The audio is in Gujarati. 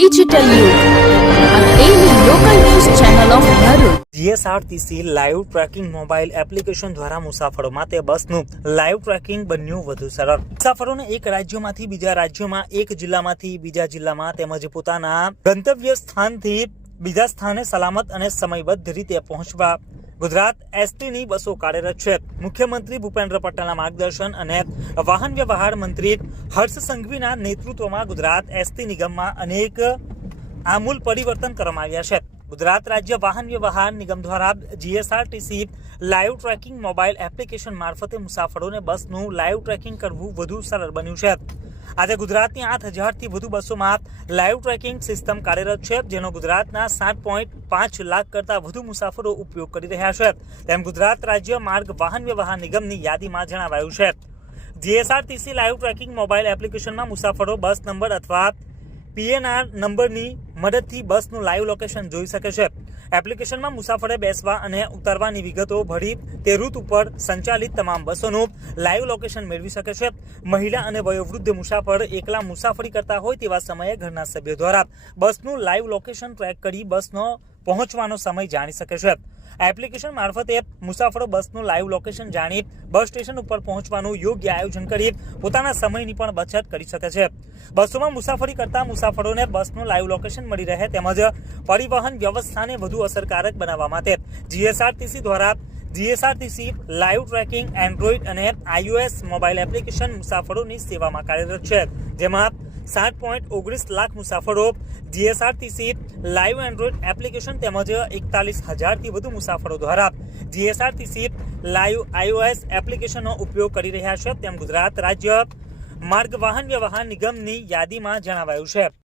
ડિજિટલ યુગ આ daily local news channel of Bharuch. GSRTC live tracking mobile application દ્વારા મુસાફરો માટે બસનું લાઈવ ટ્રેકિંગ બન્યું વધુ સરળ. મુસાફરોને એક રાજ્યમાંથી બીજા રાજ્યોમાં, એક જિલ્લામાંથી બીજા જિલ્લામાં તેમજ પોતાના ગંતવ્ય સ્થાનથી બીજા સ્થાને સલામત અને સમયબદ્ધ રીતે પહોંચવા ગુજરાત એસટીની બસો કાર્યરત છે. મુખ્યમંત્રી ભૂપેન્દ્ર પટેલના માર્ગદર્શન અને વાહન વ્યવહાર મંત્રી હર્ષ સંઘવીના નેતૃત્વમાં ગુજરાત એસટી નિગમમાં અનેક આમૂલ પરિવર્તન કરવામાં આવ્યા છે. ગુજરાત રાજ્ય વાહન વ્યવહાર નિગમ દ્વારા GSRTC live tracking mobile application મારફતે મુસાફરોને બસનું લાઈવ ટ્રેકિંગ કરવું વધુ સરળ બન્યું છે. આજે ગુજરાતની 8,000થી વધુ બસોમાં લાઈવ ટ્રેકિંગ સિસ્ટમ કાર્યરત છે, જેનો ગુજરાતના 7.5 લાખ કરતાં વધુ મુસાફરો ઉપયોગ કરી રહ્યા છે, તેમ ગુજરાત રાજ્ય માર્ગ વાહન વ્યવહાર નિગમની યાદીમાં જણાવાયું છે. જીએસઆરટીસી લાઈવ ટ્રેકિંગ મોબાઈલ એપ્લિકેશનમાં મુસાફરો બસ નંબર અથવા પીએનઆર નંબરની મદદથી બસનું લાઈવ લોકેશન જોઈ શકે છે. એપ્લિકેશનમાં મુસાફરે બેસવા અને ઉતરવાની વિગતો ભરી તે રૂટ ઉપર સંચાલિત તમામ બસોનું લાઈવ લોકેશન મેળવી શકે છે. મહિલા અને વયોવૃદ્ધ મુસાફર એકલા મુસાફરી કરતા હોય તેવા સમયે ઘરના સભ્યો દ્વારા બસનું લાઈવ લોકેશન ટ્રેક કરી બસનો પહોંચવાનો સમય જાણી શકે છે. એપ્લિકેશન મારફતે મુસાફરો બસનું લાઈવ લોકેશન જાણી બસ સ્ટેશન ઉપર પહોંચવાનું યોગ્ય આયોજન કરી પોતાના સમયની પણ બચત કરી શકે છે. બસોમાં મુસાફરી કરતા મુસાફરોને બસનું લાઈવ લોકેશન મળી રહે તેમજ પરિવહન વ્યવસ્થાને વધુ અસરકારક બનાવવા માટે જીએસઆરટીસી દ્વારા જીએસઆરટીસી લાઈવ ટ્રેકિંગ એન્ડ્રોઈડ અને iOS મોબાઈલ એપ્લિકેશન મુસાફરોની સેવામાં કાર્યરત છે, જેમાં 7.19 લાખ મુસાફરો જીએસઆરટીસી લાઈવ એન્ડ્રોઈડ એપ્લિકેશન તેમજ 41,000થી વધુ મુસાફરો દ્વારા જીએસઆરટીસી લાઈવ iOS એપ્લિકેશનનો ઉપયોગ કરી રહ્યા છે, તેમ ગુજરાત રાજ્ય માર્ગ વાહન વ્યવહાર નિગમની યાદીમાં જણાવાયું છે.